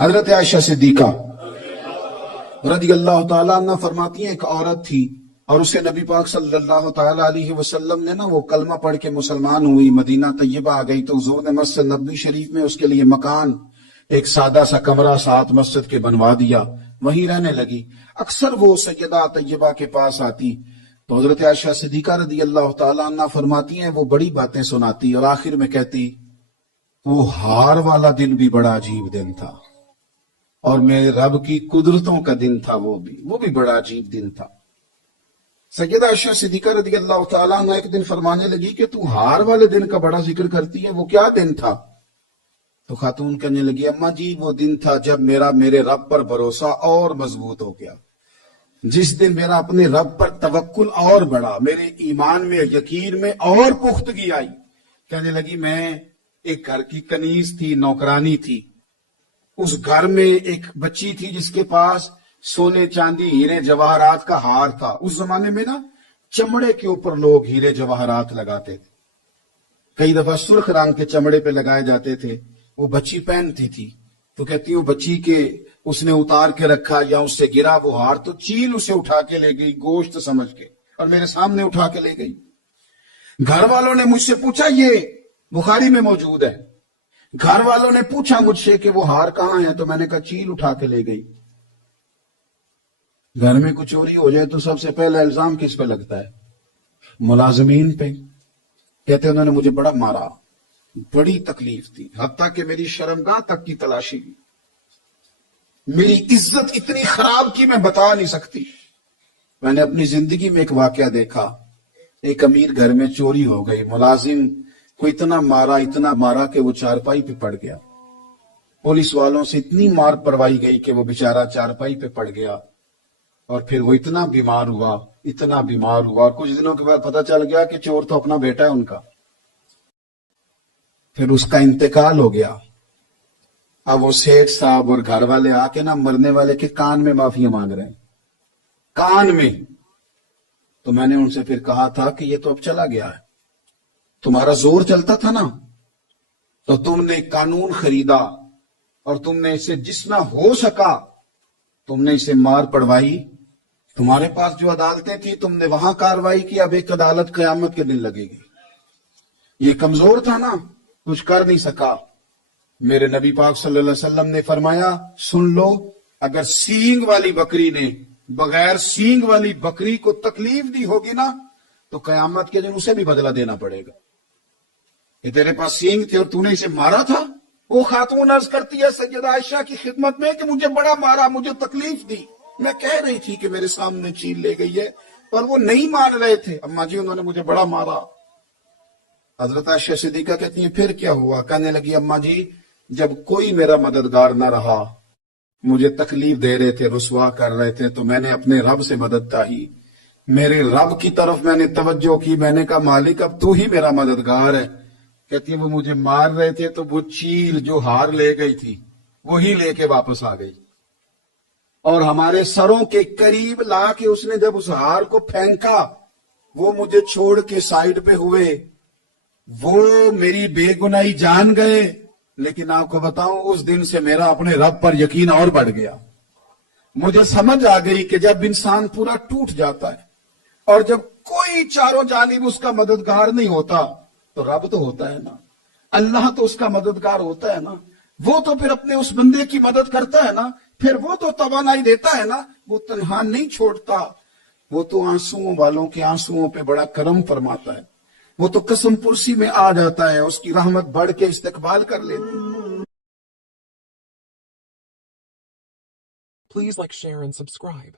حضرت عائشہ صدیقہ رضی اللہ تعالیٰ عنہ فرماتی ہیں ایک عورت تھی اور اسے نبی پاک صلی اللہ تعالیٰ علیہ وسلم نے وہ کلمہ پڑھ کے مسلمان ہوئی، مدینہ طیبہ آ گئی تو حضور نے مسجد نبوی شریف میں اس کے لیے مکان، ایک سادہ سا کمرہ ساتھ مسجد کے بنوا دیا، وہیں رہنے لگی۔ اکثر وہ سیدہ طیبہ کے پاس آتی تو حضرت عائشہ صدیقہ رضی اللہ تعالیٰ عنہ فرماتی ہیں وہ بڑی باتیں سناتی اور آخر میں کہتی وہ ہار والا دن بھی بڑا عجیب دن تھا اور میرے رب کی قدرتوں کا دن تھا، وہ بھی بڑا عجیب دن تھا۔ سیدہ عائشہ صدیقہ رضی اللہ تعالیٰ عنہ ایک دن فرمانے لگی کہ تو ہار والے دن کا بڑا ذکر کرتی ہے، وہ کیا دن تھا؟ تو خاتون کہنے لگی اماں جی وہ دن تھا جب میرے رب پر بھروسہ اور مضبوط ہو گیا، جس دن میرا اپنے رب پر توکل اور بڑھا، میرے ایمان میں یقین میں اور پختگی آئی۔ کہنے لگی میں ایک گھر کی کنیز تھی، نوکرانی تھی، اس گھر میں ایک بچی تھی جس کے پاس سونے چاندی ہیرے جواہرات کا ہار تھا۔ اس زمانے میں چمڑے کے اوپر لوگ ہیرے جواہرات لگاتے تھے، کئی دفعہ سرخ رنگ کے چمڑے پہ لگائے جاتے تھے، وہ بچی پہنتی تھی تو کہتی ہوں بچی کے اس نے اتار کے رکھا یا اس سے گرا وہ ہار تو چیل اسے اٹھا کے لے گئی گوشت سمجھ کے اور میرے سامنے اٹھا کے لے گئی۔ گھر والوں نے مجھ سے پوچھا، یہ بخاری میں موجود ہے، گھر والوں نے پوچھا مجھ سے کہ وہ ہار کہاں ہے تو میں نے کہا چیل اٹھا کے لے گئی۔ گھر میں کچھ چوری ہو جائے تو سب سے پہلا الزام کس پہ لگتا ہے؟ ملازمین پہ۔ کہتے انہوں نے مجھے بڑا مارا، بڑی تکلیف تھی، حتیٰ کہ میری شرمگاہ تک کی تلاشی کی، میری عزت اتنی خراب کی میں بتا نہیں سکتی۔ میں نے اپنی زندگی میں ایک واقعہ دیکھا، ایک امیر گھر میں چوری ہو گئی، ملازم کو اتنا مارا کہ وہ چارپائی پہ پڑ گیا، پولیس والوں سے اتنی مار پروائی گئی کہ وہ بیچارہ چارپائی پہ پڑ گیا اور پھر وہ اتنا بیمار ہوا اور کچھ دنوں کے بعد پتہ چل گیا کہ چور تو اپنا بیٹا ہے ان کا، پھر اس کا انتقال ہو گیا۔ اب وہ سیٹھ صاحب اور گھر والے آ کے مرنے والے کے کان میں معافی مانگ رہے ہیں، کان میں۔ تو میں نے ان سے پھر کہا تھا کہ یہ تو اب چلا گیا ہے، تمہارا زور چلتا تھا نا تو تم نے قانون خریدا اور تم نے اسے جتنا ہو سکا تم نے اسے مار پڑوائی، تمہارے پاس جو عدالتیں تھی تم نے وہاں کاروائی کی، اب ایک عدالت قیامت کے دن لگے گی۔ یہ کمزور تھا نا، کچھ کر نہیں سکا۔ میرے نبی پاک صلی اللہ علیہ وسلم نے فرمایا سن لو، اگر سینگ والی بکری نے بغیر سینگ والی بکری کو تکلیف دی ہوگی نا تو قیامت کے دن اسے بھی بدلہ دینا پڑے گا کہ تیرے پاس سینگ تھے اور تو نے اسے مارا تھا۔ وہ خاتون عرض کرتی ہے سیدہ عائشہ کی خدمت میں کہ مجھے بڑا مارا، مجھے تکلیف دی، میں کہہ رہی تھی کہ میرے سامنے چیل لے گئی ہے پر وہ نہیں مان رہے تھے، اماں جی انہوں نے مجھے بڑا مارا۔ حضرت عائشہ صدیقہ کہتی ہیں پھر کیا ہوا؟ کہنے لگی اماں جی جب کوئی میرا مددگار نہ رہا، مجھے تکلیف دے رہے تھے، رسوا کر رہے تھے، تو میں نے اپنے رب سے مدد چاہی، میرے رب کی طرف میں نے توجہ کی، میں نے کہا مالک اب تو ہی میرا مددگار ہے۔ کہتی ہے وہ مجھے مار رہے تھے تو وہ چیل جو ہار لے گئی تھی وہی لے کے واپس آ گئی اور ہمارے سروں کے قریب لا کے اس نے جب اس ہار کو پھینکا وہ مجھے چھوڑ کے سائیڈ پہ ہوئے، وہ میری بے گناہی جان گئے، لیکن آپ کو بتاؤں اس دن سے میرا اپنے رب پر یقین اور بڑھ گیا۔ مجھے سمجھ آ گئی کہ جب انسان پورا ٹوٹ جاتا ہے اور جب کوئی چاروں جانب اس کا مددگار نہیں ہوتا تو رب تو ہوتا ہے نا، اللہ تو اس کا مددگار ہوتا ہے نا، وہ تو پھر اپنے اس بندے کی مدد کرتا ہے نا، پھر وہ تو توانائی دیتا ہے نا، وہ تنہا نہیں چھوڑتا، وہ تو آنسوؤں والوں کے آنسوؤں پہ بڑا کرم فرماتا ہے، وہ تو قسم پرسی میں آ جاتا ہے، اس کی رحمت بڑھ کے استقبال کر لیتی۔ Please like, share and subscribe.